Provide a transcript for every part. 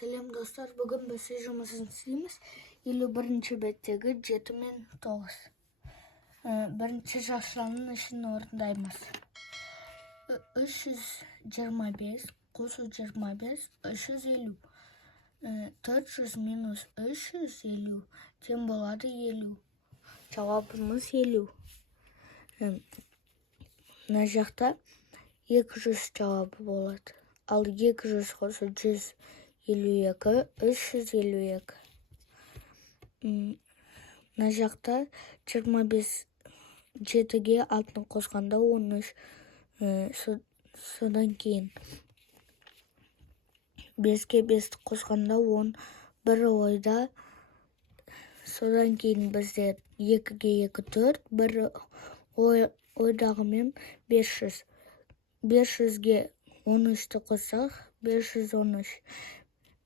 Сәлем достар, бүгін біз жұмысын істейміз. 51-ші беттегі 7 мен 9. Бірінші жақшыланын ішін орындаймыз. 325 қосу 25 350. 400 минус 350 тең болады 50. Жауабымыз 50. Мына жақта 200 жауабы болады. Ал 200 қосу 152 352. Мына жақта 25 7-ге 6-ны қосқанда 13. Содан кейін 5-ге 5-ті қосқанда 10. Бір ойда. Содан кейін бізде 2-ге 2 4. Бір ойдағымен 500. 500-ге 13-ті қоссақ 513.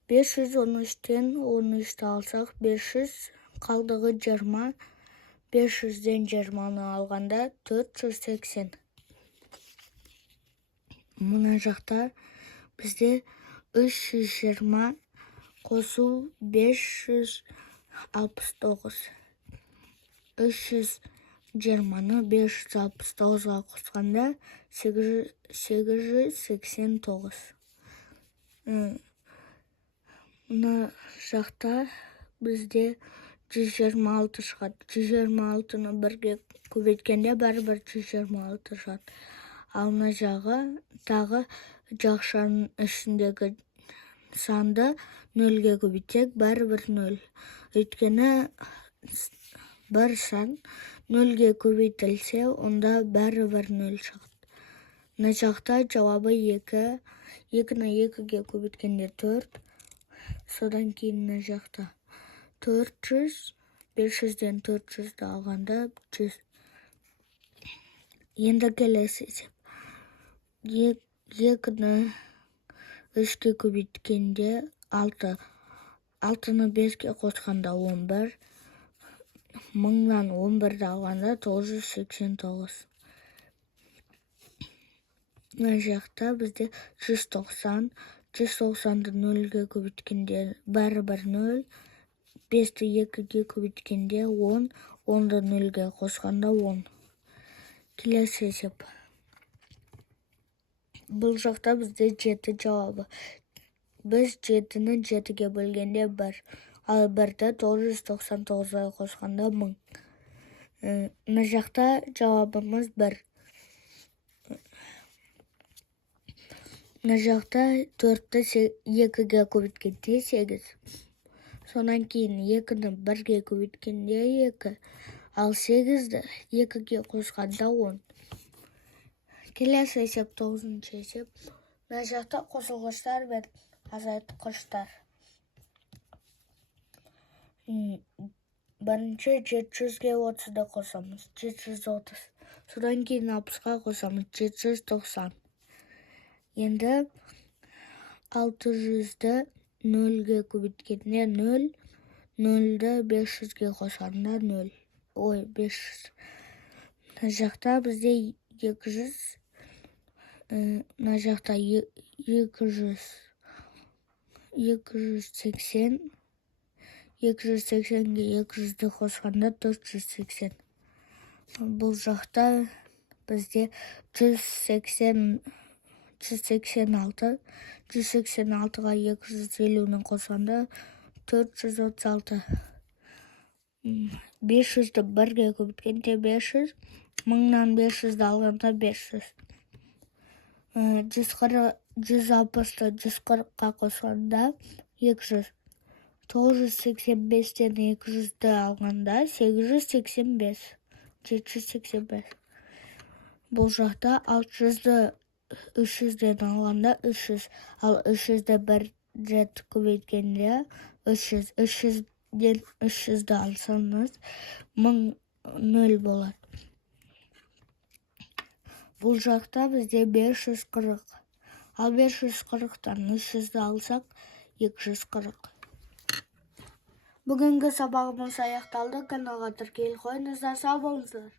513-тен 13-ті алсақ 500, қалдығы 20. 500-ден 20-ны алғанда 480. Мына жақта бізде 320 қосу 569. 320-ны 569-ға қосқанда 889. Мына жақта бізде 126 шығады. 126-ны 1-ге көбейткенде бәрібір 126 шығады. Ал мына жағы тағы жақшаның ішіндегі санды 0-ге көбейтсек бәрібір 0. Өйткені бір сан 0-ге көбейтілсе, онда бәрібір 0 шығады. Мына жақта жауабы 2. 2-ні 2-ге көбейткенде 4. Содан кейін мына жақта 400. 500-ден 400-ді алғанда 100. Енді келесі есеп. 2-ні 3-ге көбейткенде 6. 6-ны 5-ге қосқанда 11. 1000-нан 11-ді алғанда 989. Мына жақта бізде 190. 190-ды 0-ге көбейткенде бәрібір 0. 5-ті 2-ге көбейткенде 10. 10-ды 0-ге қосқанда 10. Келесі есеп. Бұл жақта бізде 7 жауабы. Біз 7-ні 7-ге бөлгенде 1. Ал 1-ді 999-ға қосқанда 1000. Мына жақта жауабымыз 1. Мына жақта 4-ті 2-ге көбейткенде 8. Сонан кейін 2-ні 1-ге көбейткенде 2. Ал 8-ді 2-ге қосқанда 10. Келесі есеп 9-шы есеп. Мына жақта қосылғыштар мен азайтқыштар. Бірінші 700-ге 30-ды қосамыз. 730. Содан кейін 60-ға қосамыз. 790. Енді 600-ді 0-ге көбейткенде 0. 0-ді 500-ге қосқанда 0. 500. Мына жақта бізде 200. Мына жақта 200. 280. 280-ге 200-ді қосқанда 480. Бұл жақта бізде 186. 186-ға 250-ні қосқанда 436. 500-ді 1-ге көбейткенде 500. 1000-нан 500-ді алғанда 500. 160-ті 140-қа қосқанда 200. 985-тен 200-ді алғанда 885. 785. Бұл жақта 600-ді 300-ден алғанда 300. Ал 300-ді 1 рет көбейткенде 300. 300-ден 300-ді алсаңыз 1000 0 болады. Бұл жақта бізде 540. Ал 540-тан 300-ді алсақ 240. Бүгінгі сабағымыз аяқталды. Каналға тіркеліп қойыңыздар, сау болыңыздар.